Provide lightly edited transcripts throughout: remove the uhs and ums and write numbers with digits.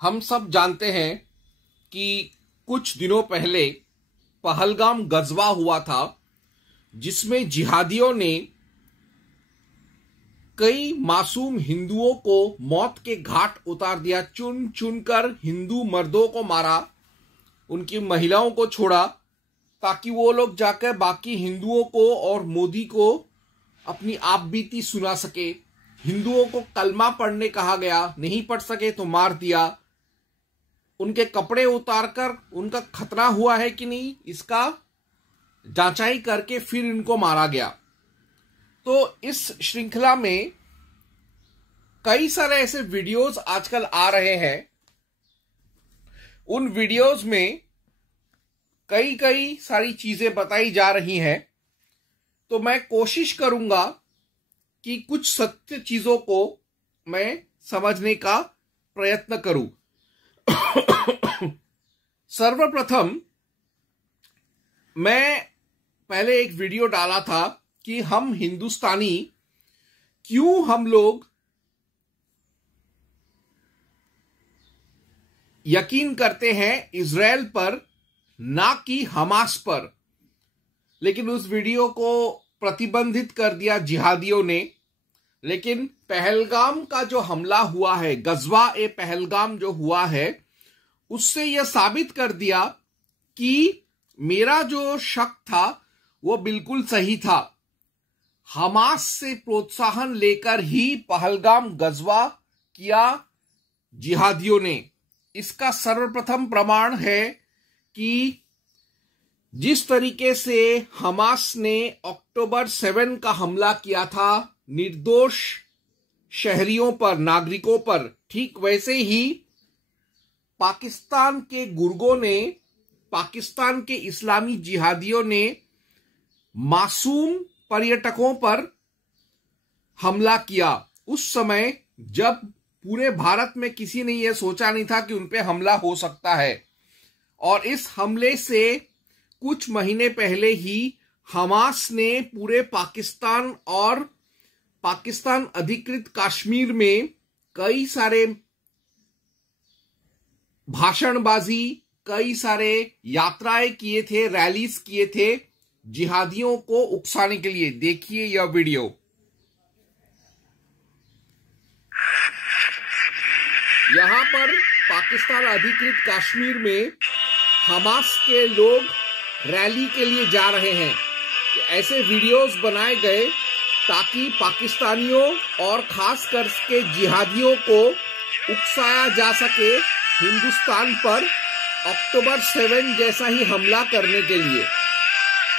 हम सब जानते हैं कि कुछ दिनों पहले पहलगाम गजवा हुआ था, जिसमें जिहादियों ने कई मासूम हिंदुओं को मौत के घाट उतार दिया। चुन चुनकर हिंदू मर्दों को मारा, उनकी महिलाओं को छोड़ा, ताकि वो लोग जाकर बाकी हिंदुओं को और मोदी को अपनी आपबीती सुना सके। हिंदुओं को कलमा पढ़ने कहा गया, नहीं पढ़ सके तो मार दिया। उनके कपड़े उतारकर उनका खतना हुआ है कि नहीं, इसका जांचाई करके फिर इनको मारा गया। तो इस श्रृंखला में कई सारे ऐसे वीडियोस आजकल आ रहे हैं। उन वीडियोस में कई सारी चीजें बताई जा रही हैं। तो मैं कोशिश करूंगा कि कुछ सत्य चीजों को मैं समझने का प्रयत्न करूं। सर्वप्रथम मैं पहले एक वीडियो डाला था कि हम हिंदुस्तानी क्यों हम लोग यकीन करते हैं इजराइल पर, ना कि हमास पर। लेकिन उस वीडियो को प्रतिबंधित कर दिया जिहादियों ने। लेकिन पहलगाम का जो हमला हुआ है, गजवा ए पहलगाम जो हुआ है, उससे यह साबित कर दिया कि मेरा जो शक था वो बिल्कुल सही था। हमास से प्रोत्साहन लेकर ही पहलगाम गजवा किया जिहादियों ने। इसका सर्वप्रथम प्रमाण है कि जिस तरीके से हमास ने अक्टूबर 7 का हमला किया था निर्दोष शहरियों पर, नागरिकों पर, ठीक वैसे ही पाकिस्तान के गुर्गों ने, पाकिस्तान के इस्लामी जिहादियों ने मासूम पर्यटकों पर हमला किया। उस समय जब पूरे भारत में किसी ने यह सोचा नहीं था कि उन पे हमला हो सकता है। और इस हमले से कुछ महीने पहले ही हमास ने पूरे पाकिस्तान और पाकिस्तान अधिकृत कश्मीर में कई सारे भाषणबाजी, कई सारे यात्राएं किए थे, रैलीज किए थे जिहादियों को उकसाने के लिए। देखिए यह वीडियो। यहां पर पाकिस्तान अधिकृत कश्मीर में हमास के लोग रैली के लिए जा रहे हैं। ऐसे वीडियोस बनाए गए ताकि पाकिस्तानियों और खास करके जिहादियों को उकसाया जा सके हिंदुस्तान पर अक्टूबर 7 जैसा ही हमला करने के लिए।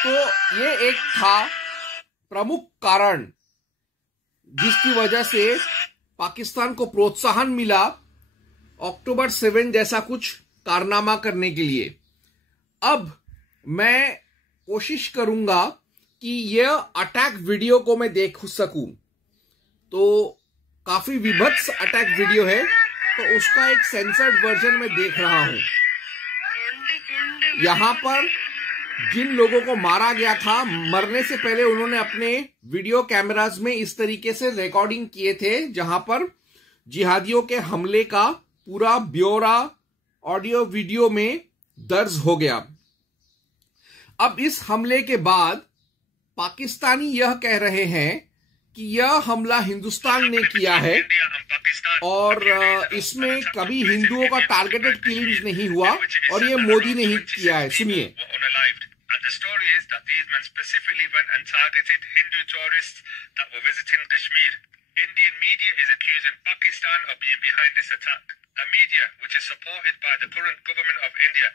तो ये एक था प्रमुख कारण जिसकी वजह से पाकिस्तान को प्रोत्साहन मिला अक्टूबर 7 जैसा कुछ कारनामा करने के लिए। अब मैं कोशिश करूंगा कि यह अटैक वीडियो को मैं देख सकूं। तो काफी विभत्स अटैक वीडियो है, तो उसका एक सेंसर्ड वर्जन में देख रहा हूं। यहां पर जिन लोगों को मारा गया था, मरने से पहले उन्होंने अपने वीडियो कैमरास में इस तरीके से रिकॉर्डिंग किए थे, जहां पर जिहादियों के हमले का पूरा ब्यौरा ऑडियो वीडियो में दर्ज हो गया। अब इस हमले के बाद पाकिस्तानी यह कह रहे हैं कि यह हमला हिंदुस्तान ने किया है और इसमें कभी हिंदुओं का टारगेटेड किलिंग नहीं हुआ और ये मोदी ने ही किया है। सुनिए। The story is that these men specifically went and targeted Hindu tourists that were visiting Kashmir. Indian media is accusing Pakistan of being behind this attack. A media which is supported by the current government of India,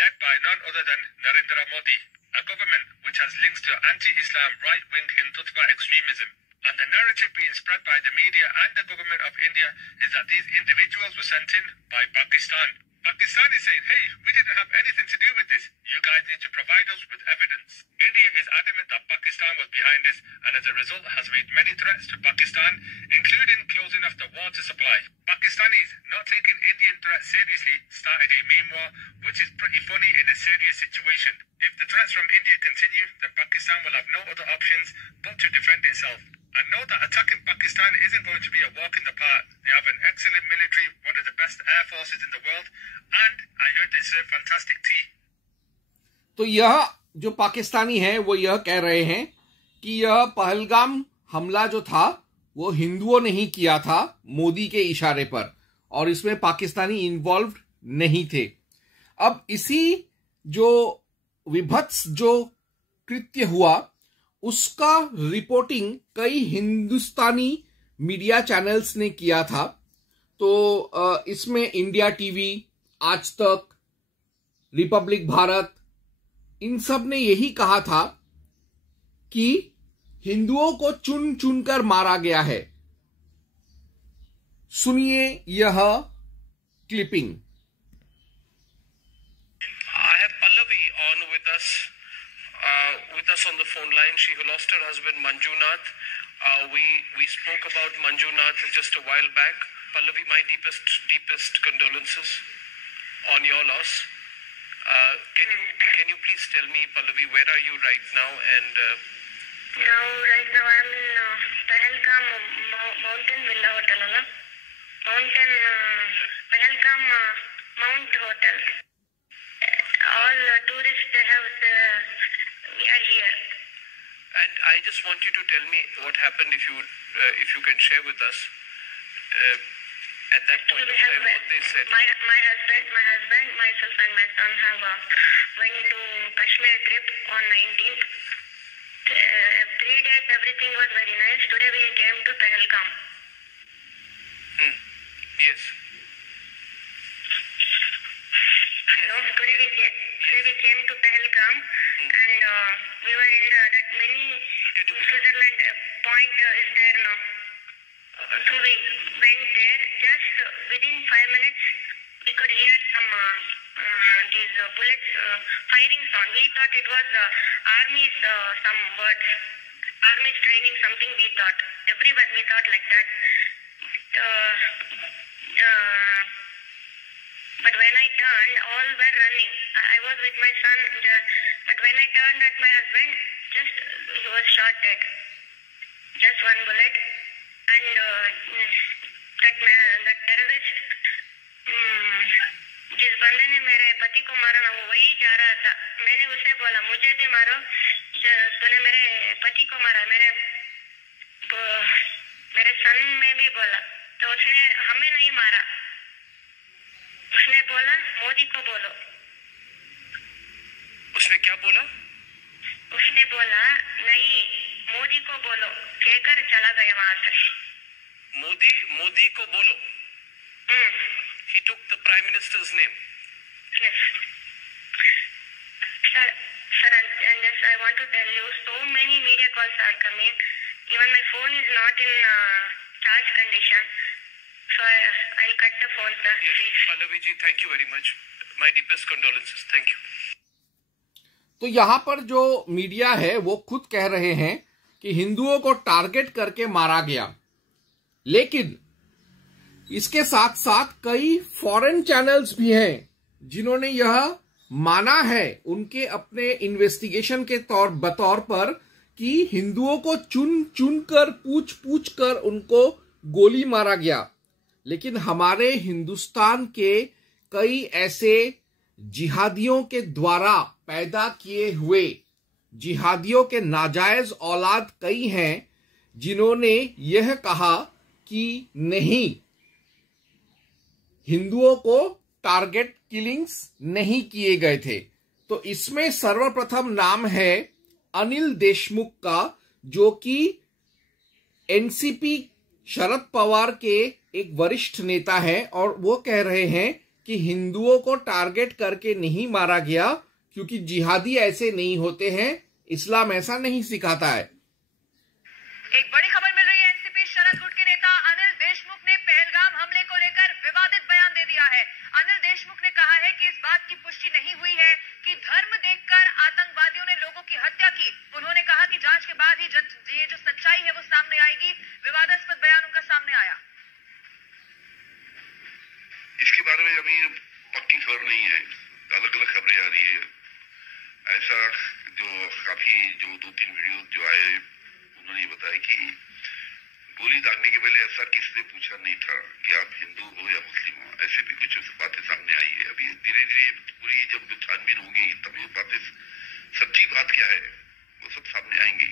led by none other than Narendra Modi, a government which has links to anti-Islam right-wing Hindutva extremism. And the narrative being spread by the media and the government of India is that these individuals were sent in by Pakistan. Pakistan is saying, hey, we didn't have anything to do with this. You guys need to provide us with evidence. India is adamant that Pakistan was behind this and as a result has made many threats to Pakistan, including closing off the water supply. Pakistanis, not taking Indian threats seriously, started a meme war, which is pretty funny in a serious situation. If the threats from India continue, then Pakistan will have no other options but to defend itself. And know that attacking Pakistan isn't going to be a walk in the park. They have an excellent military, one of the best air forces in the world, and I heard they serve fantastic tea. तो यह जो पाकिस्तानी है वो यह कह रहे हैं कि यह पहलगाम हमला जो था वो हिंदुओं ने ही किया था मोदी के इशारे पर, और इसमें पाकिस्तानी इन्वॉल्व नहीं थे। अब इसी जो विभत्स जो कृत्य हुआ उसका रिपोर्टिंग कई हिंदुस्तानी मीडिया चैनल्स ने किया था। तो इसमें इंडिया टीवी, आज तक, रिपब्लिक भारत, इन सब ने यही कहा था कि हिंदुओं को चुन चुनकर मारा गया है। सुनिए यह clipping. I have Pallavi on with us on the phone line. She lost her husband Manjunath. We spoke about Manjunath just a while back. Pallavi, my deepest condolences on your loss. Can you please tell me, Pallavi, where are you right now? And right now I'm in Pahalgam Mountain Villa Hotel, Pahalgam Mount Hotel. All tourists they have we are here. And I just want you to tell me what happened, if you can share with us. At that point of time, what they said. My husband, myself and my son have went to Kashmir trip on 19th. 3 days everything was very nice. Today we came to Pahalgam. Yes. Hello. Today we came to Pahalgam and we were in that mini Switzerland point is there now. So we went there. Just within 5 minutes, we could hear some these bullets firing sound. We thought it was army's some words, army's training something. We thought everyone we thought like that. But when I turned, all were running. I was with my son, but when I turned at my husband, just he was shot dead. Just one bullet. And that terrorist, जिस बंदे ने मेरे पति को मारा ना, वो वही जा रहा था। मैंने उसे बोला मुझे भी मारो, तूने मेरे पति को मारा, मेरे सन में भी बोला, तो उसने हमें नहीं मारा। उसने बोला मोदी को बोलो। उसने क्या बोला? उसने बोला नहीं, मोदी को बोलो, कहकर चला गया वहां से। मोदी को बोलो। He took the Prime Minister's name. Yes. Sir, and just I want to tell you, so many media calls are coming. Even my phone is not in charge condition. So I'll cut the phone, sir. Yes, Pallavi ji, thank you very much. My deepest condolences. Thank you. तो यहां पर जो media है वो खुद कह रहे हैं कि हिंदुओं को टारगेट करके मारा गया, लेकिन इसके साथ साथ कई फॉरेन चैनल्स भी हैं जिन्होंने यह माना है उनके अपने इन्वेस्टिगेशन के बतौर पर कि हिंदुओं को चुन चुन कर पूछ कर उनको गोली मारा गया। लेकिन हमारे हिंदुस्तान के कई ऐसे जिहादियों के द्वारा पैदा किए हुए जिहादियों के नाजायज औलाद कई हैं जिन्होंने यह कहा कि नहीं, हिंदुओं को टारगेट किलिंग्स नहीं किए गए थे। तो इसमें सर्वप्रथम नाम है अनिल देशमुख का, जो कि एनसीपी शरद पवार के एक वरिष्ठ नेता है, और वो कह रहे हैं कि हिंदुओं को टारगेट करके नहीं मारा गया क्योंकि जिहादी ऐसे नहीं होते हैं, इस्लाम ऐसा नहीं सिखाता है। एक बड़ी खबर मिल रही है। एनसीपी शरद गुट के नेता अनिल देशमुख ने पहलगाम हमले को लेकर विवादित बयान दे दिया है। अनिल देशमुख ने कहा है कि इस बात की पुष्टि नहीं हुई है कि धर्म देखकर आतंकवादियों ने लोगों की हत्या की। उन्होंने कहा कि जांच के बाद ही ये जो सच्चाई है वो सामने आएगी। विवादास्पद बयान उनका सामने आया। इसके बारे में अभी पक्की खबर नहीं है, अलग अलग खबरें आ रही है। ऐसा जो काफी जो 2-3 वीडियो जो आए, उन्होंने बताया कि गोली दागने के पहले ऐसा किसी ने पूछा नहीं था कि आप हिंदू हो या मुस्लिम हो। ऐसे भी कुछ बातें सामने आई है। अभी धीरे धीरे पूरी जब छानबीन होगी तब ये बातें, सच्ची बात क्या है, वो सब सामने आएंगी।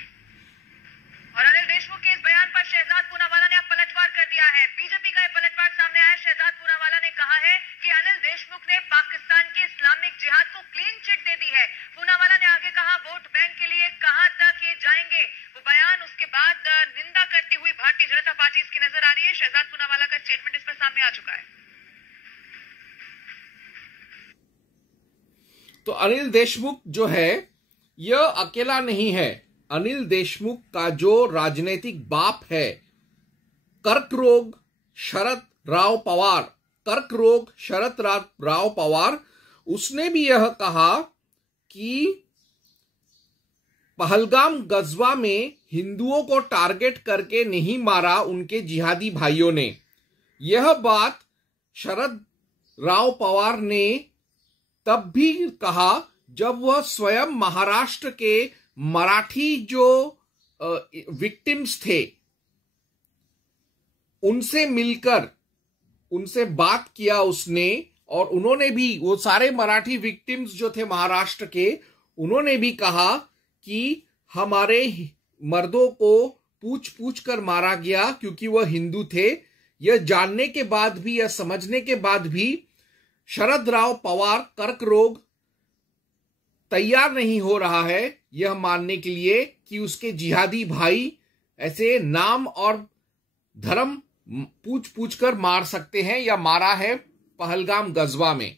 और अनिल देशमुख के इस बयान पर शहजाद पूनावाला ने अब पलटवार कर दिया है। बीजेपी का ये पलटवार सामने आया। शहजाद पूनावाला ने कहा है कि अनिल देशमुख ने पाकिस्तान के इस्लामिक जिहाद को क्लीन चिट दे दी है। पूनावाला ने आगे कहा, वोट बैंक के लिए कहां तक ये जाएंगे। वो बयान उसके बाद निंदा करती हुई भारतीय जनता पार्टी इसकी नजर आ रही है। शहजाद पूनावाला का स्टेटमेंट इस पर सामने आ चुका है। तो अनिल देशमुख जो है यह अकेला नहीं है। अनिल देशमुख का जो राजनीतिक बाप है कर्करोग शरद राव पवार, उसने भी यह कहा कि पहलगाम गजवा में हिंदुओं को टारगेट करके नहीं मारा उनके जिहादी भाइयों ने। यह बात शरद राव पवार ने तब भी कहा जब वह स्वयं महाराष्ट्र के मराठी जो विक्टिम्स थे उनसे मिलकर उनसे बात किया उसने, और उन्होंने भी, वो सारे मराठी विक्टिम्स जो थे महाराष्ट्र के, उन्होंने भी कहा कि हमारे मर्दों को पूछ पूछ कर मारा गया क्योंकि वह हिंदू थे। यह जानने के बाद भी, यह समझने के बाद भी शरद राव पवार कर्क रोग तैयार नहीं हो रहा है यह मानने के लिए कि उसके जिहादी भाई ऐसे नाम और धर्म पूछ पूछ कर मार सकते हैं या मारा है पहलगाम गजवा में।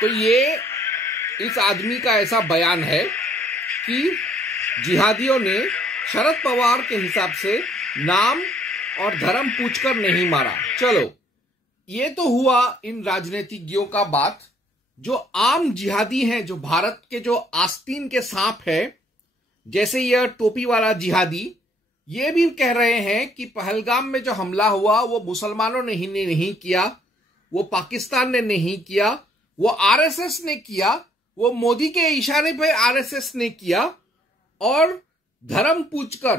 तो ये इस आदमी का ऐसा बयान है कि जिहादियों ने शरद पवार के हिसाब से नाम और धर्म पूछकर नहीं मारा। चलो, ये तो हुआ इन राजनीतिज्ञों का बात। जो आम जिहादी हैं, जो भारत के जो आस्तीन के सांप है, जैसे यह टोपी वाला जिहादी, ये भी कह रहे हैं कि पहलगाम में जो हमला हुआ वो मुसलमानों ने नहीं किया, वो पाकिस्तान ने नहीं किया, वो आरएसएस ने किया, वो मोदी के इशारे पे आरएसएस ने किया, और धर्म पूछकर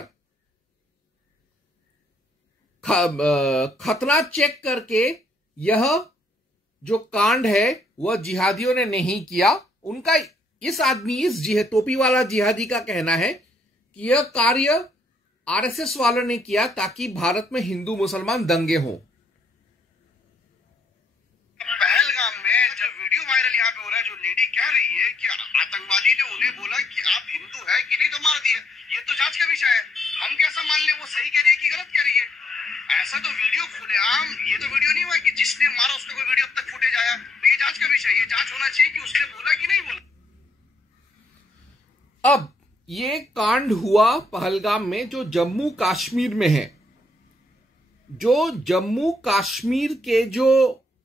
खतना चेक करके यह जो कांड है वह जिहादियों ने नहीं किया। उनका इस टोपी वाला जिहादी का कहना है कि यह कार्य आरएसएस वालों ने किया ताकि भारत में हिंदू मुसलमान दंगे हों। पहलगाम में जब वीडियो वायरल यहाँ पे हो रहा है, जो लेडी कह रही है कि आतंकवादी ने उन्हें बोला कि आप हिंदू है कि नहीं तो मार दिया, ये तो जांच का विषय है। हम कैसा मान ले वो सही कह रही है कि गलत कह रही है? ऐसा तो वीडियो खुलेआम, ये तो वीडियो नहीं हुआ कि जिसने मारा उसका कोई वीडियो अब तक फुटेज आया। तो ये जांच का विषय, ये जांच होना चाहिए कि उसने बोला कि नहीं बोला। अब ये कांड हुआ पहलगाम में, जो जम्मू कश्मीर में है। जो जम्मू कश्मीर के जो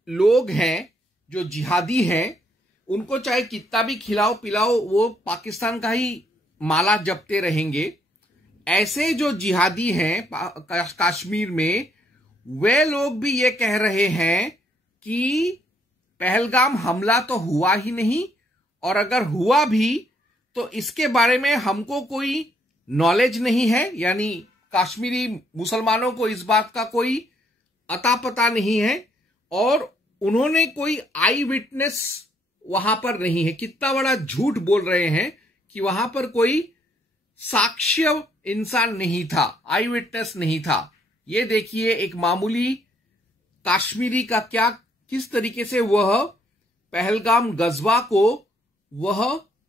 लोग हैं, जो जिहादी हैं, उनको चाहे कितना भी खिलाओ पिलाओ वो पाकिस्तान का ही माला जपते रहेंगे। ऐसे जो जिहादी हैं कश्मीर में, वे लोग भी ये कह रहे हैं कि पहलगाम हमला तो हुआ ही नहीं, और अगर हुआ भी तो इसके बारे में हमको कोई नॉलेज नहीं है। यानी कश्मीरी मुसलमानों को इस बात का कोई अता पता नहीं है और उन्होंने कोई आई विटनेस वहां पर नहीं है। कितना बड़ा झूठ बोल रहे हैं कि वहां पर कोई साक्ष्य इंसान नहीं था, आई विटनेस नहीं था। ये देखिए एक मामूली कश्मीरी का क्या किस तरीके से वह पहलगाम गजवा को वह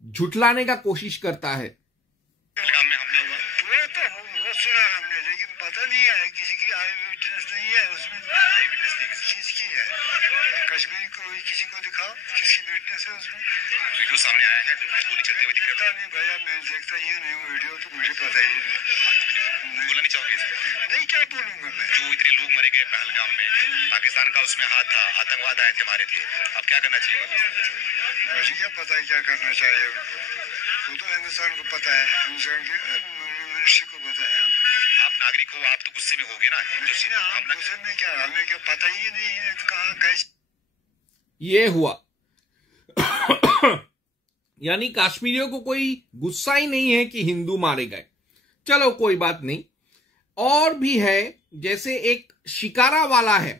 झुठलाने का कोशिश करता है। पहलगाम में हमला हुआ वो सुना हमने, लेकिन पता नहीं है, किसी की आई विटनेस नहीं है उसमें। आई विटनेस नहीं किसी चीज की है, कश्मीरी को किसी को दिखाओ किसकी विटनेस है उसमें। वीडियो सामने आया है, गोली चलते हुए दिख रहा है। नहीं भैया मैं देखता ही नहीं हूँ वीडियो, तो मुझे पता ही नहीं। बोलना नहीं चाहोगे इस पे? नहीं, क्या बोलूंगा मैं। जो इतने लोग मरे गए पहलगाम में, पाकिस्तान का उसमें हाथ था, आतंकवाद आए थे मारे थे, अब क्या करना चाहिए? मुझे क्या पता है क्या करना चाहिए, वो तो हिंदुस्तान को पता है, हिंदुस्तान के मनुष्य को पता है। आप नागरिक हो, आप तो गुस्से में होगे ना। गुस्से में क्या, हमें क्या पता ही नहीं है कहाँ कैसे। ये हुआ यानी कश्मीरियों को कोई गुस्सा ही नहीं है कि हिंदू मारे गए। चलो कोई बात नहीं। और भी है, जैसे एक शिकारा वाला है,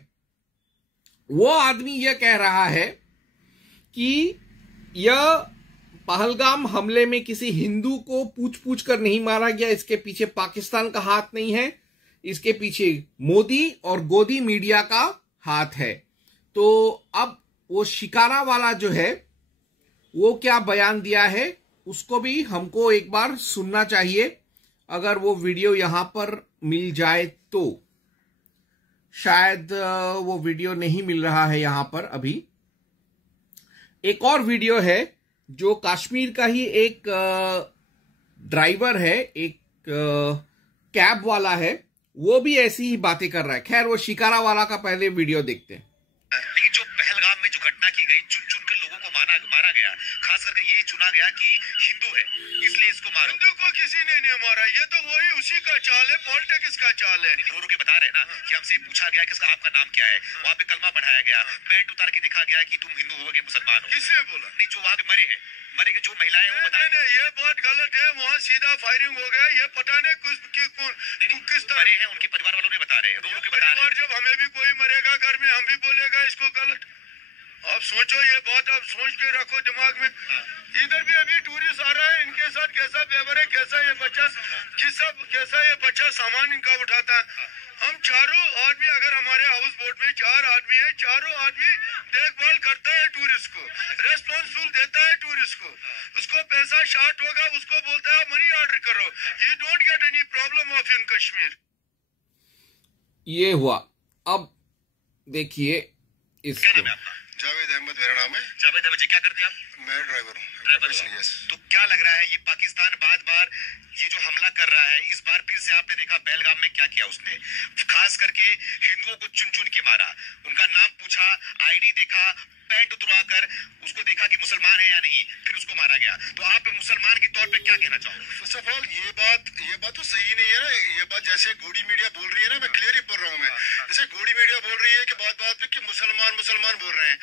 वो आदमी यह कह रहा है कि यह पहलगाम हमले में किसी हिंदू को पूछ पूछ कर नहीं मारा गया, इसके पीछे पाकिस्तान का हाथ नहीं है, इसके पीछे मोदी और गोदी मीडिया का हाथ है। तो अब वो शिकारा वाला जो है वो क्या बयान दिया है उसको भी हमको एक बार सुनना चाहिए, अगर वो वीडियो यहां पर मिल जाए तो। शायद वो वीडियो नहीं मिल रहा है यहां पर अभी। एक और वीडियो है जो कश्मीर का ही एक ड्राइवर है, एक कैब वाला है, वो भी ऐसी ही बातें कर रहा है। खैर वो शिकारा वाला का पहले वीडियो देखते हैं। लेकिन जो पहलगाम में जो घटना की गई, चुन चुन के लोगों को मारा गया, खास करके ये चुना गया कि हिंदू है इसलिए इसको मारो। हिंदू को किसी ने नहीं मारा, ये तो वही उसी का चाल है, पॉलिटिक्स का चाल है। रो के बता रहे हैं ना कि हमसे पूछा गया किसका आपका नाम क्या है, वहाँ पे कलमा पढ़ाया गया, पैंट उतार के दिखा गया कि तुम हिंदू हो कि मुसलमान हो। किसने बोला? नहीं, जो वहाँ के मरे के जो महिलाएं वो बता। नहीं, ये बात गलत है, वहाँ सीधा फायरिंग हो गया, ये पता नहीं किस मरे हैं उनके परिवार वालों ने बता रहे हैं, रो के बता रहे हैं। जब हमें भी कोई मरेगा घर में, हम भी बोलेगा इसको गलत। आप सोचो ये बात, आप सोच के रखो दिमाग में। इधर भी अभी टूरिस्ट आ रहा है, इनके साथ कैसा व्यवहार है, कैसा ये बच्चा सामान इनका उठाता है। हम चारों आदमी, अगर हमारे हाउस बोट में 4 आदमी है, चारों आदमी देखभाल करता है टूरिस्ट को, रेस्पॉन्सिबल देता है टूरिस्ट को। उसको पैसा शॉर्ट होगा, उसको बोलता है मनी ऑर्डर करो। You don't get any problem of in Kashmir. ये हुआ। अब देखिए इसको। जावेद अहमद मेरा नाम है। जावेद अहमद जी, क्या करते हैं आप? मैं ड्राइवर हूँ। यस। तो क्या लग रहा है ये पाकिस्तान बार ये जो हमला कर रहा है, इस बार फिर से आपने देखा पहलगाम में क्या किया उसने, खास करके हिंदुओं को चुन चुन के मारा, उनका नाम पूछा, आईडी देखा, पैंट उतरवा कर उसको देखा कि मुसलमान है या नहीं, फिर उसको मारा गया। तो आप मुसलमान के तौर पे क्या कहना चाहोगे? फर्स्ट ऑफ ऑल ये बात तो सही नहीं है ना। ये बात जैसे गोदी मीडिया बोल रही है ना, मैं क्लियर ही बोल रहा हूँ। मैं जैसे गोदी मीडिया बोल रही है कि बात पे कि मुसलमान बोल रहे हैं।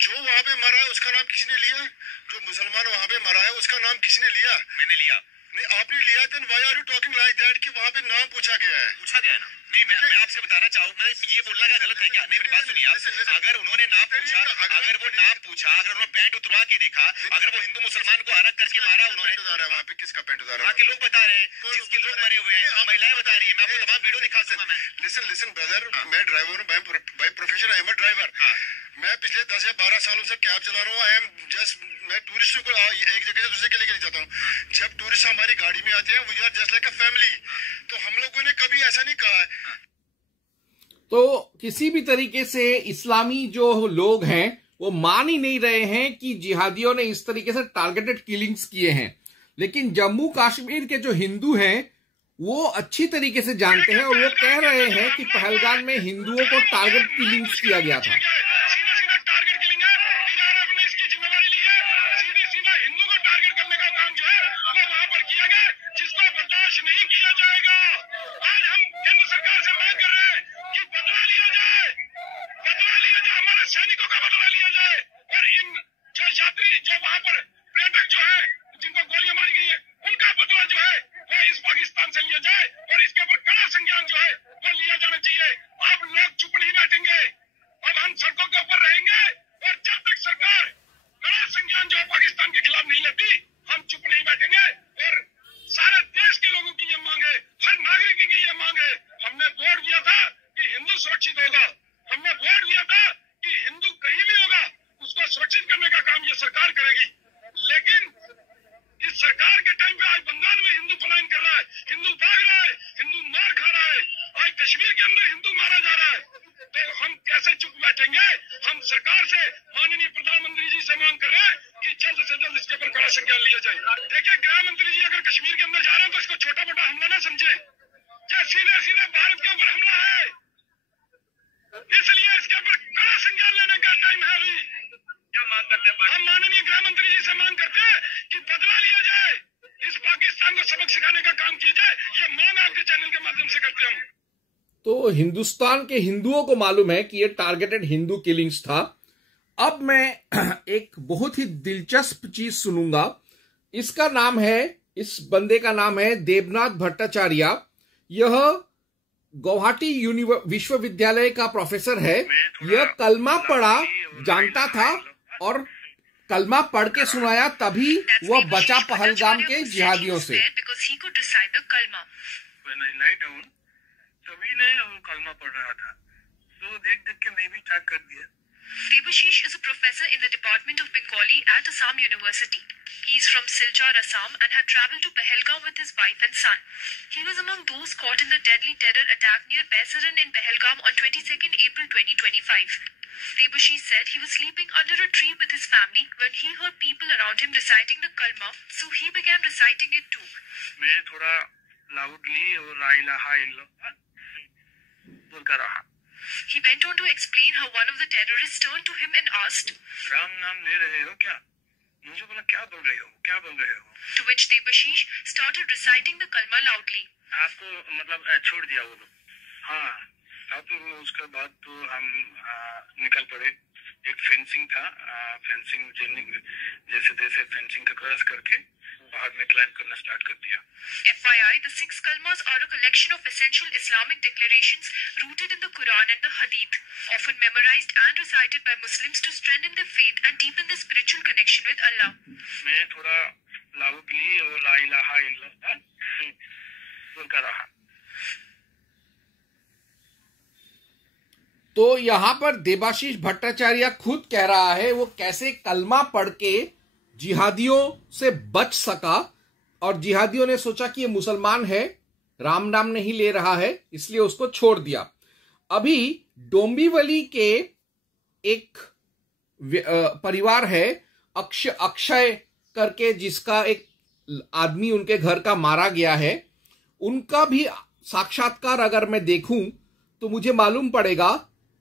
जो वहाँ पे मरा है उसका नाम किसने लिया? जो मुसलमान वहाँ पे मरा है उसका नाम किसने लिया? मैंने लिया। नहीं, आपने लिया। Then why are you talking like that कि वहाँ पे नाम पूछा गया है? पूछा गया है ना। नहीं, मैं आपसे बताना चाहूँ, मैं ये बोलना क्या गलत है क्या? नहीं, मेरी बात सुनिए आप। अगर उन्होंने नाम पूछा, अगर उन्होंने पैंट उतरवा के देखा, अगर वो हिंदू मुसलमान को अलग करके मारा उन्होंने, वहाँ पे किसका पैंट उतारा? वहाँ के लोग बता रहे हैं, जिसके लोग मरे हुए हैं, महिलाएं बता रही है। मैं आपको तमाम वीडियो दिखा सकता हूँ। लिसन ब्रदर, मैं ड्राइवर हूँ, by profession I am a driver. मैं पिछले 10 या 12 सालों से कैब चला रहा हूँ। आई एम जस्ट, मैं टूरिस्टों को एक जगह से दूसरे के लेके जाता हूँ। जब टूरिस्ट हमारी गाड़ी में आते हैं, we are just like a family. तो हम लोगों ने कभी ऐसा नहीं कहा है। तो किसी भी तरीके से इस्लामी जो लोग हैं वो मान ही नहीं रहे हैं कि जिहादियों ने इस तरीके से टारगेटेड किलिंग्स किए हैं। लेकिन जम्मू कश्मीर के जो हिंदू हैं वो अच्छी तरीके से जानते हैं और वो कह रहे हैं कि पहलगाम में हिंदुओं को टारगेट किलिंग्स किया गया था। तो हिंदुस्तान के हिंदुओं को मालूम है कि ये टारगेटेड हिंदू किलिंग्स था। अब मैं एक बहुत ही दिलचस्प चीज सुनूंगा। इसका नाम है, इस बंदे का नाम है देबनाथ भट्टाचार्य। यह गुवाहाटी विश्वविद्यालय का प्रोफेसर है। यह कलमा पढ़ा जानता था और कलमा पढ़ के सुनाया, तभी वह बचा पहलगाम के जिहादियों से। तभी ने वो कलमा पढ़ रहा था, तो देख देख के मैं भी स्टार्ट कर दिया। Debashish is a professor in the Department of Bengali at Assam University. He is from Silchar, Assam and had travelled to Pahalgam with his wife and son. He was among those caught in the deadly terror attack near Baisaran in Pahalgam on 22nd April 2025. Debashish said he was sleeping under a tree with his family when he heard people around him reciting the kalma, so he began reciting it too. मैं थोड़ा loudly और ला इलाहा इल्लल्लाह बोलता रहा। He went on to explain how one of the terrorists turned to him and asked, Ram नाम ले रहे हो क्या? मुझे बोला क्या बोल रहे हो, क्या बोल रहे हो? To which Debashish started reciting the kalma loudly. आपको मतलब छोड़ दिया वो लोग। हाँ, अब उसके बाद तो हम निकल पड़े। एक फेंसिंग था, फेंसिंग जैसे तैसे फेंसिंग का क्रॉस करके बाहर में क्लाइंब करना स्टार्ट कर दिया। FYI, the 6 kalmas are a collection of essential Islamic declarations rooted in the Quran and the Hadith, often memorized and recited by Muslims to strengthen their faith and deepen their spiritual connection with Allah. मैं थोड़ा loudly और ला इलाहा इल्लल्लाह बोलता रहा। तो यहां पर देबाशीष भट्टाचार्य खुद कह रहा है वो कैसे कलमा पढ़ के जिहादियों से बच सका, और जिहादियों ने सोचा कि ये मुसलमान है, राम नाम नहीं ले रहा है, इसलिए उसको छोड़ दिया। अभी डोंबिवली के एक परिवार है अक्षय करके, जिसका एक आदमी उनके घर का मारा गया है, उनका भी साक्षात्कार अगर मैं देखूं तो मुझे मालूम पड़ेगा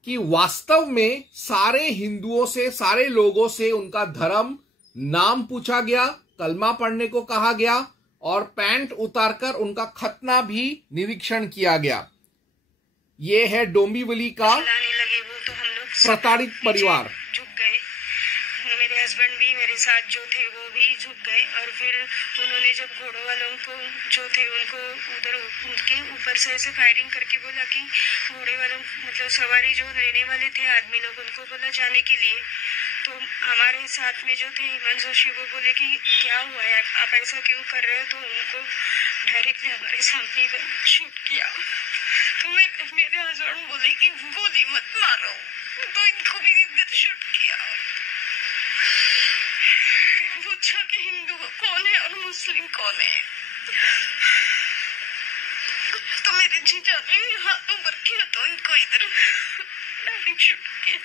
कि वास्तव में सारे हिंदुओं से, सारे लोगों से उनका धर्म, नाम पूछा गया, कलमा पढ़ने को कहा गया और पैंट उतारकर उनका खतना भी निरीक्षण किया गया। ये है डोंबिवली का प्रताड़ित परिवार। झुक गए, मेरे हस्बैंड भी मेरे साथ जो थे वो भी झुक गए, और फिर उन्होंने जब घोड़ों वालों को जो थे उनको उधर उनके ऊपर से ऐसे फायरिंग करके बोला कि घोड़े वालों मतलब सवारी जो लेने वाले थे आदमी लोग, उनको बोला जाने के लिए। तो हमारे साथ में जो थे हिमांशु जोशी, वो बोले कि क्या हुआ है, आप ऐसा क्यों कर रहे हो, तो उनको डायरेक्टली हमारे सामने शूट किया। तो मेरे हस्बैंड बोले कि गोली मत मारो, तो इनको भी इधर शूट किया। पूछा कि हिंदू कौन है और मुस्लिम कौन है, तो मेरे जीजा ने हाथ ऊपर किया तो इनको इधर डायरेक्ट शूट किया।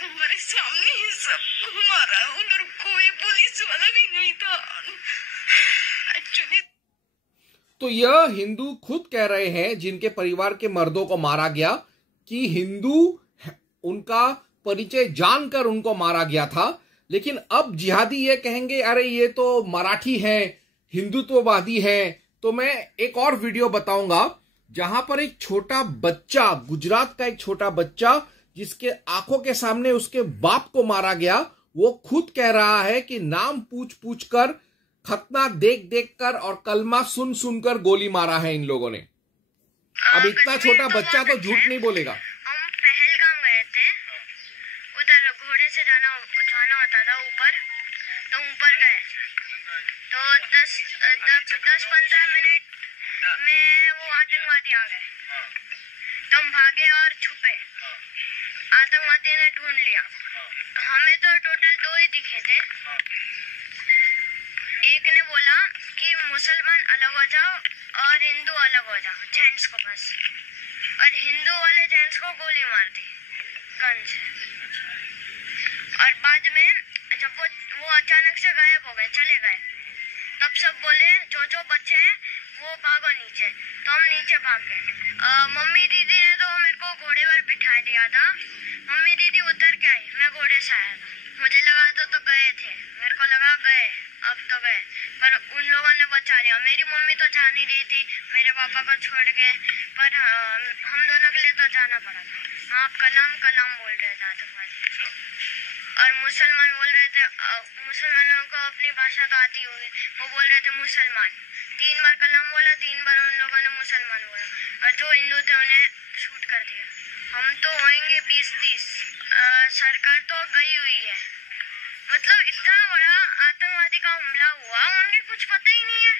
हमारे सामने ही सब हमारा, उधर कोई पुलिस वाला भी नहीं था एक्चुअली। तो यह हिंदू खुद कह रहे हैं जिनके परिवार के मर्दों को मारा गया कि हिंदू उनका परिचय जानकर उनको मारा गया था। लेकिन अब जिहादी ये कहेंगे अरे ये तो मराठी है, हिंदुत्ववादी है। तो मैं एक और वीडियो बताऊंगा जहां पर एक छोटा बच्चा, गुजरात का एक छोटा बच्चा जिसके आंखों के सामने उसके बाप को मारा गया, वो खुद कह रहा है कि नाम पूछ पूछ कर, खतना देख देख कर और कलमा सुन सुनकर गोली मारा है इन लोगों ने। अब इतना छोटा बच्चा तो झूठ नहीं बोलेगा। हम पहलगाम गए थे, उधर घोड़े से जाना होता था ऊपर, तो ऊपर गए तो 10-15 मिनट में वो आतंकवादी आ गए, तो हम भागे और छुपे। आतंकवादी ने ढूंढ लिया, हमें तो टोटल 2 ही दिखे थे। एक ने बोला कि मुसलमान अलग हो जाओ और हिंदू अलग हो जाओ जेंट्स को बस, और हिंदू वाले जेंट्स को गोली मार दी गन से। और बाद में जब वो अचानक से गायब हो गए, चले गए, तब सब बोले जो बच्चे हैं वो भागो नीचे, तो हम नीचे भाग गए। मम्मी दीदी ने तो मेरे को घोड़े पर बिठा दिया था। मम्मी दीदी उतर के आई, मैं घोड़े से आया था, मुझे लगा तो गए थे, मेरे को लगा गए। अब तो गए, पर उन लोगों ने बचा लिया। मेरी मम्मी तो जा नहीं रही थी, मेरे पापा को छोड़ के, पर हम दोनों के लिए तो जाना पड़ा था। हाँ, कलाम कलाम बोल रहे थे आतंकवादी, और मुसलमान बोल रहे थे। मुसलमानों को अपनी भाषा तो आती होगी, वो बोल रहे थे मुसलमान। 3 बार कलाम बोला, 3 बार उन लोगों ने मुसलमान बोला, और जो हिंदू थे उन्हें शूट कर दिया। हम तो होंगे 20-30, सरकार तो गई हुई है। मतलब इतना बड़ा आतंकवादी का हमला हुआ, उन्हें कुछ पता ही नहीं है।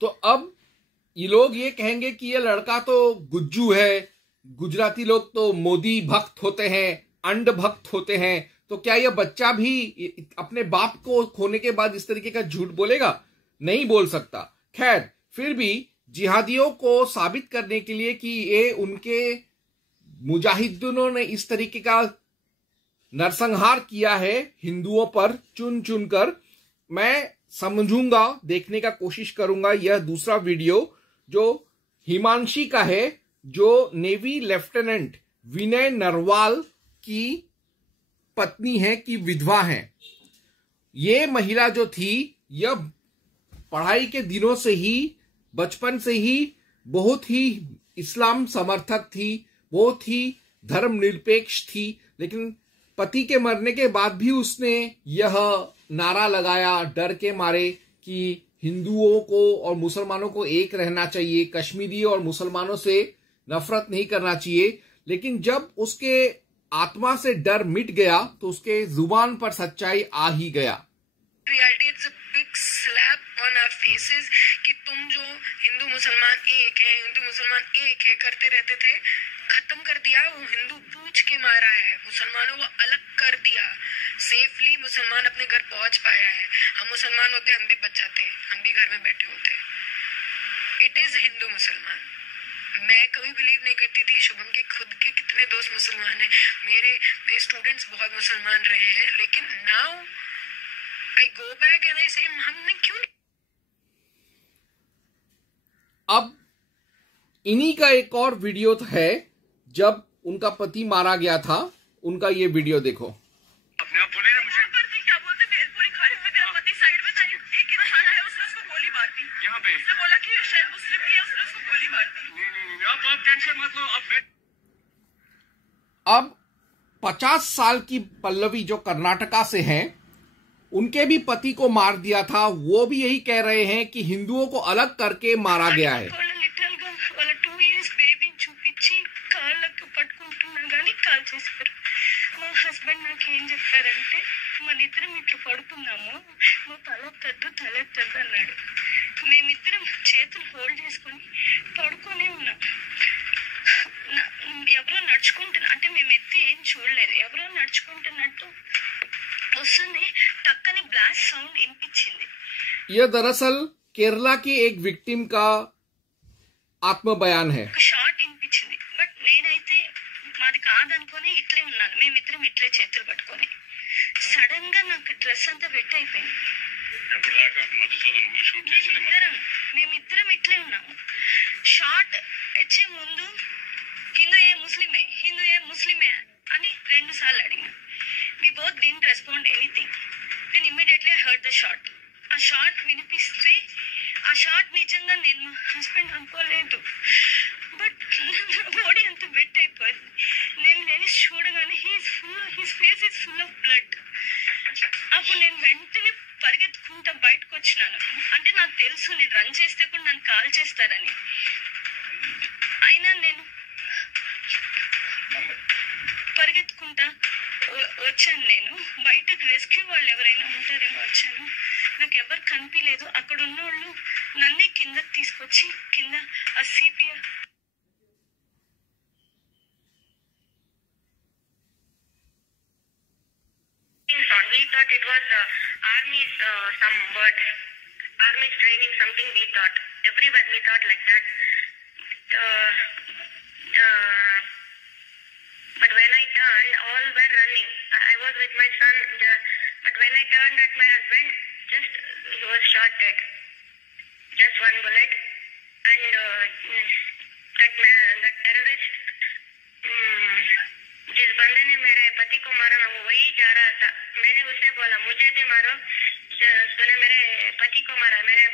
तो अब ये लोग ये कहेंगे कि ये लड़का तो गुज्जू है, गुजराती लोग तो मोदी भक्त होते हैं, अंड भक्त होते हैं, तो क्या ये बच्चा भी अपने बाप को खोने के बाद इस तरीके का झूठ बोलेगा? नहीं बोल सकता। खैर, फिर भी जिहादियों को साबित करने के लिए कि ये उनके मुजाहिदीनों ने इस तरीके का नरसंहार किया है हिंदुओं पर चुन चुन कर, मैं समझूंगा, देखने का कोशिश करूंगा यह दूसरा वीडियो जो हिमांशी का है, जो नेवी लेफ्टिनेंट विनय नरवाल की पत्नी है, की विधवा है। ये महिला जो थी, यह पढ़ाई के दिनों से ही, बचपन से ही बहुत ही इस्लाम समर्थक थी, बहुत ही धर्मनिरपेक्ष थी, लेकिन पति के मरने के बाद भी उसने यह नारा लगाया डर के मारे कि हिंदुओं को और मुसलमानों को एक रहना चाहिए, कश्मीरी और मुसलमानों से नफरत नहीं करना चाहिए। लेकिन जब उसके आत्मा से डर मिट गया तो उसके जुबान पर सच्चाई आ ही गया। Reality it's a big slap on our faces कि तुम जो हिंदू मुसलमान एक है, हिंदू मुसलमान एक है करते रहते थे, खत्म कर दिया। वो हिंदू पूछ के मारा है, मुसलमानों को अलग कर दिया। सेफली मुसलमान अपने घर पहुंच पाया है। हम मुसलमान होते हम भी बच जाते, हम भी घर में बैठे होते। इट इज हिंदू मुसलमान। मैं कभी बिलीव नहीं करती थी। शुभम के खुद के कितने दोस्त मुसलमान हैं, मेरे स्टूडेंट्स बहुत मुसलमान रहे हैं, लेकिन now I go back and I से हमने क्यों नहीं। अब इन्हीं का एक और वीडियो है जब उनका पति मारा गया था, उनका ये वीडियो देखो। अपने आप बोले ना मुझे क्या बोलते भेलपुरी खाने में मेरा पति साइड में था, एक इंसान है उसने उसको गोली मार दी। यहाँ पे उसने बोला कि शायद मुस्लिम ही है, उसने उसको गोली मार दी। नहीं, आप टेंशन मत लो। अब 50 साल की पल्लवी जो कर्नाटका से हैं, उनके भी पति को मार दिया था। वो भी यही कह रहे हैं कि हिंदुओं को अलग करके मारा गया है। వాళ్ళ 2 years బేబీని చూపించి కాళ్ళకు పట్టుకుంటున్నా కానీ కాల్ చేశారు. మా హస్బెండ్ నాకు ఏం చెప్పారంటే, మన ఇద్దరం ఇట్లా పడుకున్నాము, నువ్వు తలెత్తద్దు అన్నాడు. మేమిద్దరం చేతులు హోల్డ్ చేసుకొని పడుకొని ఉన్నాం. ఎవరో నడుచుకుంటున్నా, అంటే మేము ఎత్తి ఏం చూడలేదు, ఎవరో నడుచుకుంటున్నట్టు వస్తుంది. టక్కని బ్లాస్ట్ సౌండ్ వినిపించింది. यह दरअसल केरला की एक विक्टिम का ఆత్మ బయాన్ है। షార్ట్ వినిపించింది, బట్ నేనైతే మాది కాదనుకొని ఇట్లే ఉన్నాను. మేమిద్దరం ఇట్లే చేతులు పట్టుకొని సడన్ గా నాకు డ్రెస్ అంతా వెట్ అయిపోయింది. మేమిద్దరం ఇట్లే ఉన్నాము. షార్ట్ వచ్చే ముందు హిందూ ఏ ముస్లిమే అని 2 సార్లు అడిగినా. We both didn't respond anything. Then immediately I heard the shot. ఆ షార్ట్ వినిపిస్తే, ఆ షార్ట్ నిజంగా నేను మా హస్బెండ్ అనుకోలేదు, బట్ బాడీ అంత వెట్ అయిపోయింది. నేను లేచి చూడగానే his face is full of blood. అప్పుడు నేను వెంటనే పరిగెత్తుకుంటా బయటకు వచ్చినాను. అంటే నాకు తెలుసు నేను రన్ చేస్తే కూడా నన్ను కాల్ చేస్తారని. అయినా నేను పరిగెత్తుకుంటా వచ్చాను. నేను బయటకు రెస్క్యూ వాళ్ళు ఎవరైనా ఉంటారేమో వచ్చాను. నాకు ఎవరు కనిపించలేదు. అక్కడ ఉన్న వాళ్ళు నన్నే కిందకి తీసుకొచ్చి కింద ఆ CPR We thought it was army's some words, army's training, something we thought. Everyone we thought like that. But when I turned, all were running. I was with my son, but when I turned at my husband, just he was shot dead. Just one bullet, and that terrorist, जिस बंदे ने मेरे पति को मारा ना, वो वही जा रहा था. मैंने उससे बोला मुझे भी मारो, तूने मेरे पति को मारा, मेरे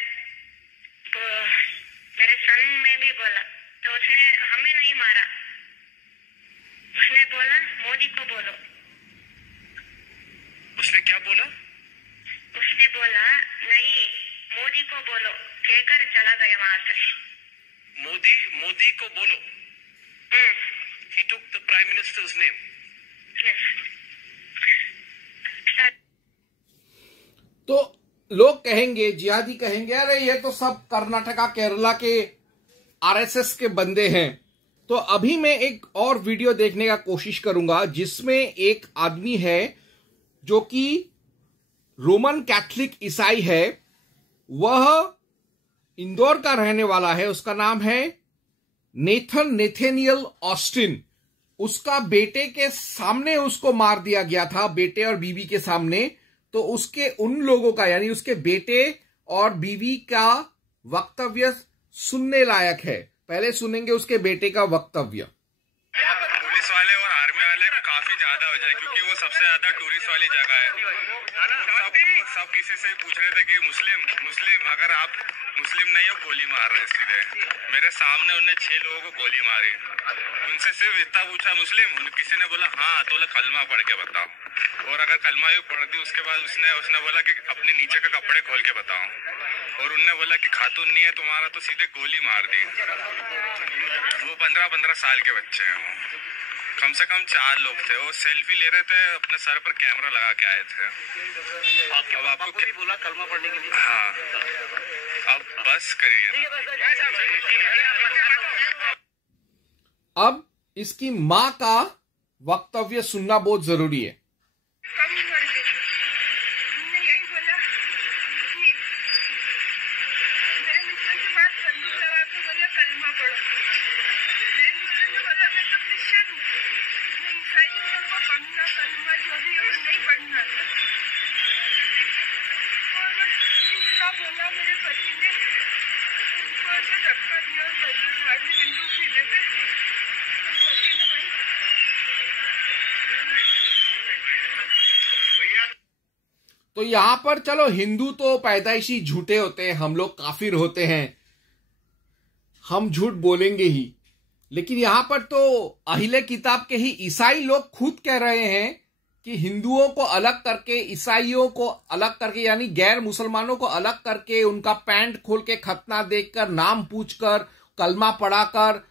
सन में भी बोला, तो उसने हमें नहीं मारा, उसने बोला मोदी को बोलो। उसने क्या बोला? उसने बोला नहीं, मोदी को बोलो, कहकर चला गया वहां से। मोदी को बोलो। He took the Prime Minister's name. Yes. तो लोग कहेंगे, जिहादी कहेंगे, अरे ये तो सब कर्नाटका केरला के आरएसएस के बंदे हैं। तो अभी मैं एक और वीडियो देखने का कोशिश करूंगा जिसमें एक आदमी है जो कि रोमन कैथलिक ईसाई है, वह इंदौर का रहने वाला है। उसका नाम है नेथेनियल ऑस्टिन। उसका बेटे के सामने उसको मार दिया गया था, बेटे और बीवी के सामने। तो उसके उन लोगों का, यानी उसके बेटे और बीवी का वक्तव्य सुनने लायक है। पहले सुनेंगे उसके बेटे का वक्तव्य। पुलिस वाले और आर्मी वाले काफी ज्यादा हो जाए, क्योंकि वो सबसे ज्यादा टूरिस्ट वाली जगह है। सब किसी से पूछ रहे थे कि मुस्लिम अगर आप मुस्लिम नहीं हो गोली मार रहे सीधे। मेरे सामने उन्होंने 6 लोगों को गोली मारी। उनसे सिर्फ इतना पूछा मुस्लिम, किसी ने बोला हाँ, तो बोला कलमा पढ़ के बताओ। और अगर कलमा भी पढ़ दी उसके बाद उसने बोला कि अपने नीचे के कपड़े खोल के बताओ। और उनने बोला कि खातून नहीं है तुम्हारा, तो सीधे गोली मार दी। वो 15-15 साल के बच्चे हैं। वो कम से कम 4 लोग थे। वो सेल्फी ले रहे थे, अपने सर पर कैमरा लगा के आए थे। अब आपको भी बोला कलमा पढ़ने के लिए? हाँ, अब बस करिए। अब इसकी मां का वक्तव्य सुनना बहुत जरूरी है। तो यहां पर चलो, हिंदू तो पैदाइशी झूठे होते हैं, हम लोग काफिर होते हैं, हम झूठ बोलेंगे ही। लेकिन यहां पर तो अहिले किताब के ही ईसाई लोग खुद कह रहे हैं कि हिंदुओं को अलग करके, ईसाइयों को अलग करके, यानी गैर मुसलमानों को अलग करके, उनका पैंट खोल के खतना देखकर, नाम पूछकर, कलमा पढ़ाकर,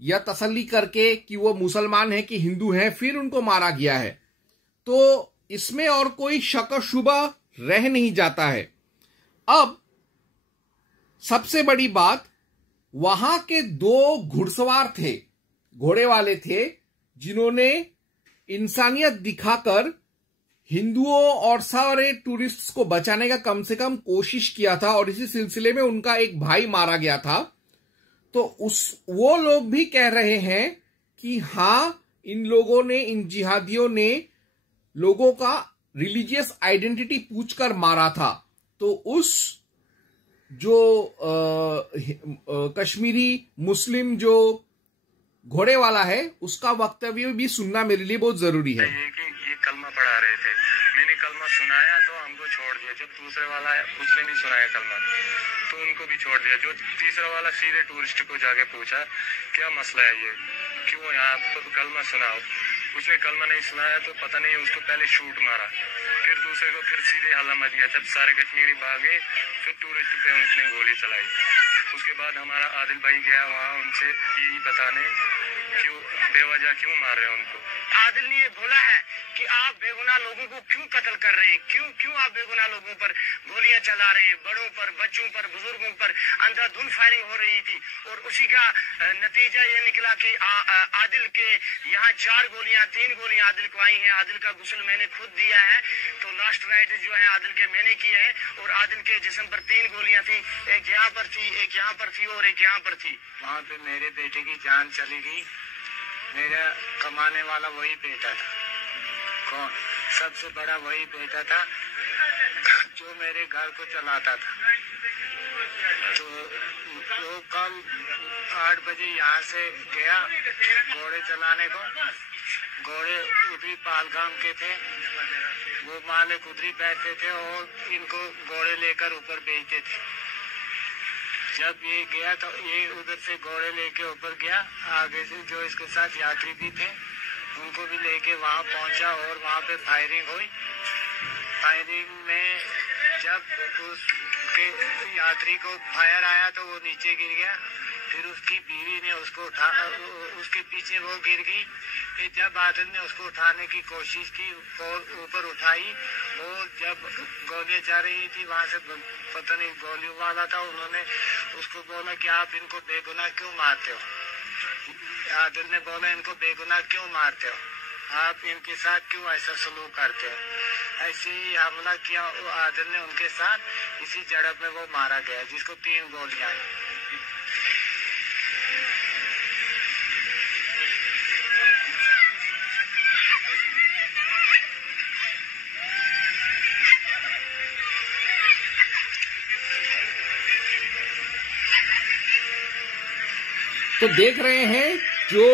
यह तसल्ली करके कि वो मुसलमान है कि हिंदू है, फिर उनको मारा गया है। तो इसमें और कोई शक शुबा रह नहीं जाता है। अब सबसे बड़ी बात, वहां के 2 घुड़सवार थे, घोड़े वाले थे, जिन्होंने इंसानियत दिखाकर हिंदुओं और सारे टूरिस्ट्स को बचाने का कम से कम कोशिश किया था। और इसी सिलसिले में उनका एक भाई मारा गया था। तो वो लोग भी कह रहे हैं कि हां, इन लोगों ने, इन जिहादियों ने लोगों का रिलीजियस आइडेंटिटी पूछकर मारा था। तो उस जो कश्मीरी मुस्लिम जो घोड़े वाला है, उसका वक्तव्य भी सुनना मेरे लिए बहुत जरूरी है। ये कलमा पढ़ा रहे थे, मैंने कलमा सुनाया तो हमको छोड़ दिया। जब दूसरे वाला है उसने भी सुनाया कलमा, तो उनको भी छोड़ दिया। जो तीसरा वाला सीधे टूरिस्ट को जाके पूछा क्या मसला है, ये क्यों यहाँ तो कलमा सुनाओ। उसने कलमा नहीं सुनाया तो पता नहीं उसको पहले शूट मारा, फिर दूसरे को फिर सीधे हल्ला मच गया। जब सारे कश्मीरी भागे, फिर टूरिस्ट पे उसने गोली चलाई। उसके बाद हमारा आदिल भाई गया वहाँ उनसे यही बताने क्यों बेवजह क्यों मार रहे हैं उनको। आदिल ने ये बोला है कि आप बेगुनाह लोगों को क्यों कत्ल कर रहे हैं, क्यों आप बेगुनाह लोगों पर गोलियां चला रहे हैं, बड़ों पर, बच्चों पर, बुजुर्गों पर अंधाधुंध फायरिंग हो रही थी। और उसी का नतीजा ये निकला कि आदिल के यहाँ 3 गोलियां आदिल को आई हैं। आदिल का गुस्ल मैंने खुद दिया है, तो लास्ट राइट जो है आदिल के मैंने किए हैं। और आदिल के जिस्म पर 3 गोलियां थी, एक यहाँ पर थी, एक यहाँ पर थी और एक यहाँ पर थी। वहाँ पे मेरे बेटे की जान चली गई। मेरा कमाने वाला वही बेटा था। कौन? सबसे बड़ा वही बेटा था जो मेरे घर को चलाता था। तो वो कल 8 बजे यहाँ से गया घोड़े चलाने को। घोड़े उधरी पालगाम के थे, वो माले कुदरी बैठते थे और इनको घोड़े लेकर ऊपर भेजते थे। जब ये गया तो ये उधर से घोड़े लेके ऊपर गया, आगे से जो इसके साथ यात्री भी थे उनको भी लेके वहां पहुंचा और वहां पे फायरिंग हुई। फायरिंग में जब उसके यात्री को फायर आया तो वो नीचे गिर गया। फिर उसकी बीवी ने उसको उसके पीछे वो गिर गई। फिर जब आदिल ने उसको उठाने की कोशिश की और ऊपर उठाई और जब गोलियां जा रही थी वहां से पता नहीं गोली वाला था, उन्होंने उसको बोला कि आप इनको बेगुनाह क्यों मारते हो। आदिल ने बोला इनको बेगुनाह क्यों मारते हो, आप इनके साथ क्यों ऐसा सलूक करते हो। ऐसे ही हमला किया आदिल ने उनके साथ, इसी झड़प में वो मारा गया जिसको 3 गोलियां आई। तो देख रहे हैं जो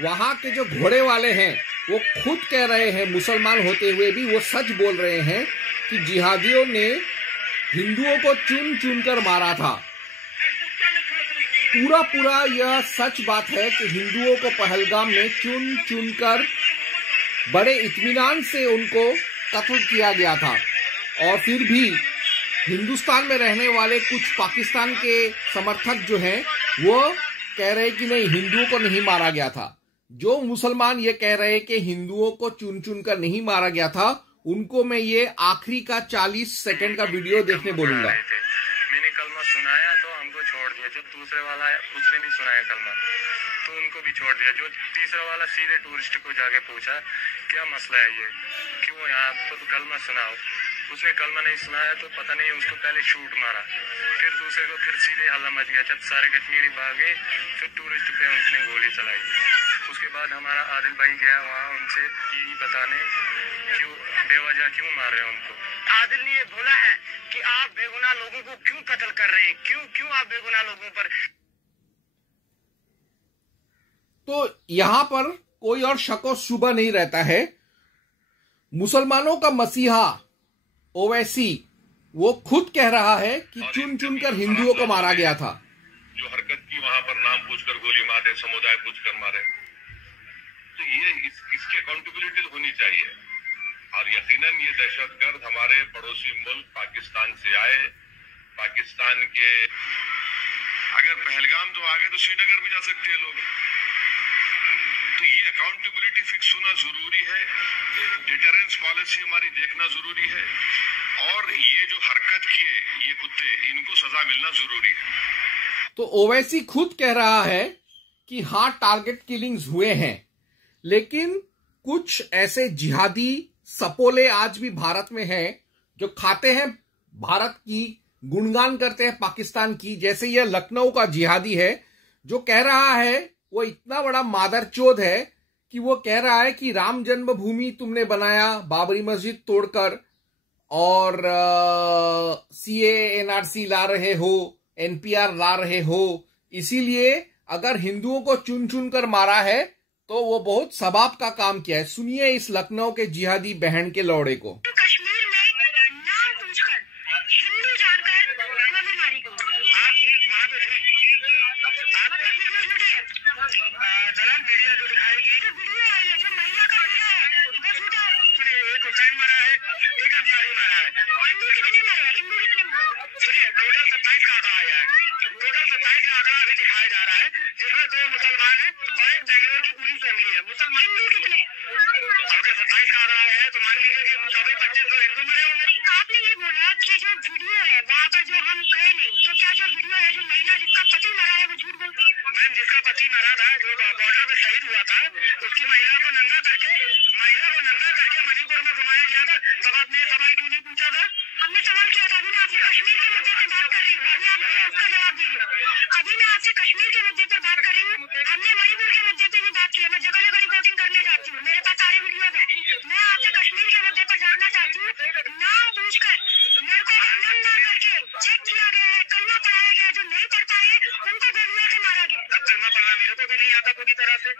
वहां के जो घोड़े वाले हैं वो खुद कह रहे हैं, मुसलमान होते हुए भी वो सच बोल रहे हैं कि जिहादियों ने हिंदुओं को चुन चुन कर मारा था। पूरा यह सच बात है कि हिंदुओं को पहलगाम में चुन चुन कर बड़े इत्मीनान से उनको कत्ल किया गया था। और फिर भी हिंदुस्तान में रहने वाले कुछ पाकिस्तान के समर्थक जो हैं वो कह रहे कि नहीं, हिंदुओं को नहीं मारा गया था। जो मुसलमान ये कह रहे कि हिंदुओं को चुन चुन कर नहीं मारा गया था, उनको मैं ये आखिरी का 40 सेकंड का वीडियो देखने बोलूंगा। मैंने कलमा सुनाया तो हमको छोड़ दिया। जब दूसरे वाला है उसने भी सुनाया कलमा तो उनको भी छोड़ दिया। जो तीसरा वाला सीधे टूरिस्ट को जाके पूछा क्या मसला है, ये क्यों यहाँ तो कलमा सुनाओ। उसने कलमा नहीं सुनाया तो पता नहीं उसको पहले शूट मारा, फिर दूसरे को फिर सीधे हल्ला मच गया। जब सारे कश्मीरी भागे फिर टूरिस्ट पे उसने गोली चलाई। उसके बाद हमारा आदिल भाई गया वहाँ उनसे यही बताने क्यों बेवजह क्यों मार रहे हैं उनको। आदिल ने ये बोला है कि आप बेगुनाह लोगों को क्यों कत्ल कर रहे हैं, क्यों आप बेगुनाह लोगों पर। तो यहाँ पर कोई और शक और शुबा नहीं रहता है। मुसलमानों का मसीहा ओवैसी वो खुद कह रहा है कि चुन चुन कर हिंदुओं को मारा गया था। जो हरकत की वहां पर नाम पूछकर गोली मारे, समुदाय पूछकर मारे, तो ये इसकी अकाउंटेबिलिटी होनी चाहिए। और यकीनन ये दहशतगर्द हमारे पड़ोसी मुल्क पाकिस्तान से आए। पाकिस्तान के अगर पहलगाम तो आगे तो श्रीनगर भी जा सकते हैं लोग। तो ये अकाउंटेबिलिटी फिक्स होना जरूरी है। डिटरेंस पॉलिसी हमारी देखना जरूरी है। और ये जो हरकत किए ये कुत्ते, इनको सजा मिलना जरूरी है। तो ओवैसी खुद कह रहा है कि हाँ, टारगेट किलिंग्स हुए हैं, लेकिन कुछ ऐसे जिहादी सपोले आज भी भारत में हैं जो खाते हैं भारत की, गुणगान करते हैं पाकिस्तान की। जैसे यह लखनऊ का जिहादी है जो कह रहा है, वो इतना बड़ा मादरचोद है कि वो कह रहा है कि राम जन्मभूमि तुमने बनाया बाबरी मस्जिद तोड़कर, और सीए एनआरसी ला रहे हो, एनपीआर ला रहे हो, इसीलिए अगर हिंदुओं को चुन चुन कर मारा है तो वो बहुत सबाब का काम किया है। सुनिए इस लखनऊ के जिहादी बहन के लौड़े को। कश्मीर में नाम पूछकर हिंदू जानकर गोली मारी गई। दलाल मीडिया जो दिखाएगी, जो वीडियो आई है, जो महिला का वीडियो है, एक हुसैन मारा है, एक अंसारी मारा है। हिंदू कितने मरे, हिंदू कितने मरे। सुनिए, टोटल 27 का आंकड़ा आया है। टोटल 27 का आंकड़ा अभी दिखाया जा रहा है, जिसमें 2 मुसलमान हैं और एक बेंगलोर की पूरी फैमिली है। मुसलमान हिंदू कितने, अगर 27 का आंकड़ा आया है तो मान लीजिए कि 24-25 तो हिंदू मरे होंगे। आपने ये बोला कि जो वीडियो है वहाँ पर जो हम गए नहीं, तो क्या जो वीडियो है, जो महिला जिसका पति मरा है वो झूठ बोलती है? मैम, जिसका पति मरा था, जो बॉर्डर पे शहीद हुआ था, उसकी महिला को नंगा करके मणिपुर में घुमाया गया था। तब आपने ये सवाल क्यों नहीं पूछा था? हमने सवाल किया था। अभी मैं आपसे कश्मीर के मुद्दे पर बात कर रही हूँ, अभी आप मुझे उसका जवाब दीजिए। अभी मैं आपसे कश्मीर के मुद्दे पर बात कर रही हूँ, हमने मणिपुर के मुद्दे पर भी बात की है। मैं जगह जगह रिपोर्टिंग करने जाती हूँ, मेरे पास सारे वीडियो है। मैं आपसे कश्मीर के मुद्दे पर जानना चाहती हूँ। नाम पूछकर लड़कों को नंगा करके चेक किया गया है, कलमा पढ़ाया गया, जो नहीं पढ़ पाए उनको गोलियों से मारा गया। अब कलमा पढ़ना मेरे को भी नहीं आता पूरी तरह से,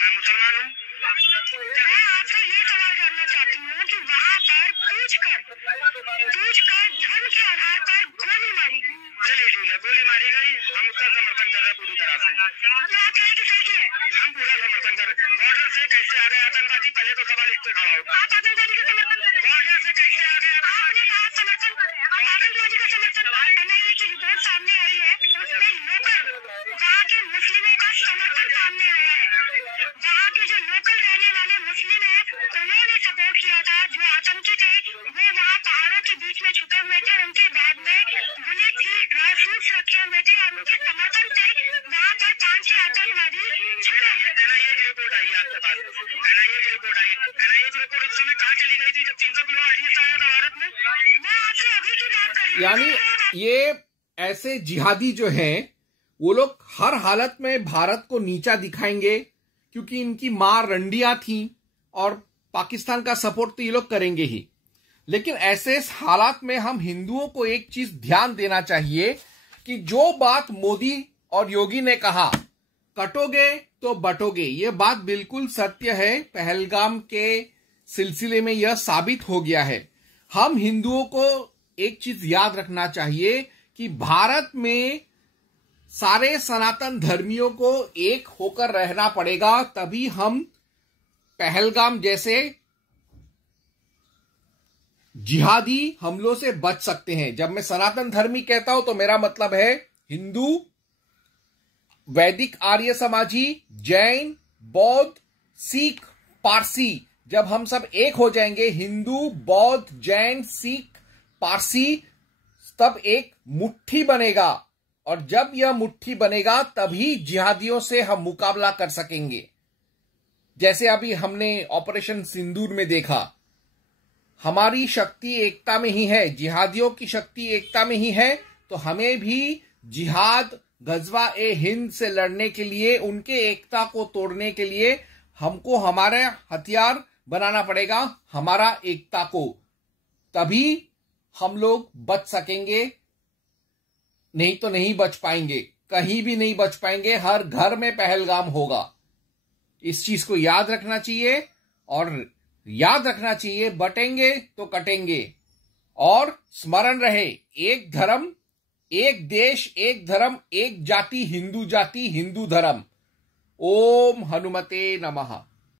मैं मुसलमान हूँ। मैं आपसे ये सवाल जानना चाहती हूँ कि वहाँ पर धर्म के आधार पर गोली मारी गई। चलिए ठीक है, गोली मारी गई, हम उसका समर्थन कर रहे हैं पूरी तरह से। मतलब आप कह रहे कि सही है, हम पूरा समर्थन कर रहे हैं। बॉर्डर से कैसे आ गए आतंकवादी, पहले तो सवाल इस पे खड़ा होगा। आप आतंकवादी का समर्थन कर रहे हैं? बॉर्डर से कैसे आ गए? आपने कहा समर्थन कर रहे हैं, आप आतंकवादी का समर्थन कर रहे हैं। एनआईए की रिपोर्ट सामने आई है, उसमें लोकल वहाँ के मुस्लिमों का समर्थन सामने आया है। वहाँ के जो लोकल रहने वाले मुस्लिम है, उन्होंने सपोर्ट किया था। जो आतंकी थे वो वहाँ पहाड़ों के बीच में छुपे हुए थे, उनके बैग में बुलेट थी, ड्राई फ्रूट्स रखे हुए थे, और उनके समर्थन से वहाँ पर 5-6 आतंकवादी छुपे हुए थे। एनआईए की रिपोर्ट आई है आपके पास? एनआईए की रिपोर्ट आई है। एनआईए की रिपोर्ट उस समय कहाँ चली गई थी जब 300 किलो आईएस आया था भारत में? मैं आपसे अभी की बात कर रही हूँ। यानी ये ऐसे जिहादी जो हैं वो लोग हर हालत में भारत को नीचा दिखाएंगे, क्योंकि इनकी मां रंडिया थी और पाकिस्तान का सपोर्ट तो ये लोग करेंगे ही। लेकिन ऐसे हालात में हम हिंदुओं को एक चीज ध्यान देना चाहिए कि जो बात मोदी और योगी ने कहा, कटोगे तो बटोगे, ये बात बिल्कुल सत्य है। पहलगाम के सिलसिले में यह साबित हो गया है। हम हिंदुओं को एक चीज याद रखना चाहिए कि भारत में सारे सनातन धर्मियों को एक होकर रहना पड़ेगा, तभी हम पहलगाम जैसे जिहादी हमलों से बच सकते हैं। जब मैं सनातन धर्मी कहता हूं तो मेरा मतलब है हिंदू, वैदिक आर्य समाजी, जैन, बौद्ध, सिख, पारसी, जब हम सब एक हो जाएंगे, हिंदू, बौद्ध, जैन, सिख, पारसी, तब एक मुट्ठी बनेगा। और जब यह मुट्ठी बनेगा तभी जिहादियों से हम मुकाबला कर सकेंगे। जैसे अभी हमने ऑपरेशन सिंदूर में देखा, हमारी शक्ति एकता में ही है, जिहादियों की शक्ति एकता में ही है। तो हमें भी जिहाद गजवा ए हिंद से लड़ने के लिए, उनके एकता को तोड़ने के लिए हमको हमारे हथियार बनाना पड़ेगा, हमारा एकता को, तभी हम लोग बच सकेंगे। नहीं तो नहीं बच पाएंगे, कहीं भी नहीं बच पाएंगे। हर घर में पहलगाम होगा। इस चीज को याद रखना चाहिए, और याद रखना चाहिए बटेंगे तो कटेंगे। और स्मरण रहे, एक धर्म, एक देश, एक धर्म, एक जाति, हिंदू धर्म। ओम हनुमते नमः।